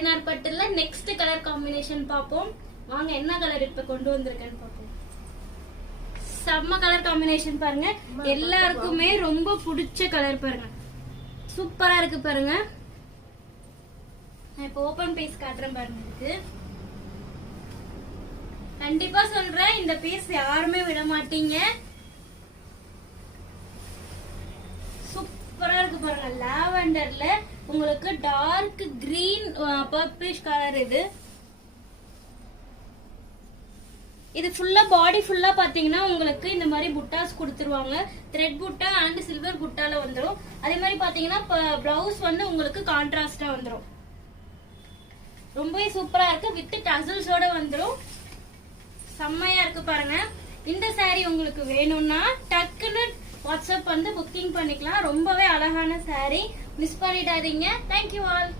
சாய்னார் பட்டுல next colour combination பாப்போம் வாங்க. என்ன கலர் இப்ப கொண்டு வந்திருக்கேன்னு பாப்போம். செம்ம கலர் காம்பினேஷன் பாருங்க, எல்லாருக்குமே ரொம்ப பிடிச்ச கலர் பாருங்க, சூப்பரா இருக்கு பாருங்க. நான் இப்ப ஓபன் பீஸ் காட்டுறேன் பாருங்க. இருக்கு கண்டிப்பா சொல்றேன், இந்த பீஸ் யாருமே விட மாட்டீங்க. சூப்பரா இருக்கு பாருங்க. லாவெண்டர்ல உங்களுக்கு டார்க் கிரீன் பர்பிஷ் கலர். இது ஃபுல்லா பாடி ஃபுல்லா பாத்தீங்கன்னா உங்களுக்கு இந்த மாதிரி புட்டாஸ் கொடுத்துருவாங்க. த்ரெட் புட்டா அண்ட் சில்வர் புட்டால வந்துரும். அதே மாதிரி பாத்தீங்கன்னா பிளவுஸ் வந்து உங்களுக்கு கான்ட்ராஸ்டா வந்துரும். ரொம்பவே சூப்பரா இருக்கு. வித் டசல்ஸோட வந்துரும். செம்மையா இருக்கு பாருங்க. இந்த saree உங்களுக்கு வேணும்னா டக்குன்னு வாட்ஸ்அப் வந்து புக்கிங் பண்ணிக்கலாம். ரொம்பவே அழகான saree, மிஸ் பண்ணிடாதீங்க. Thank you all.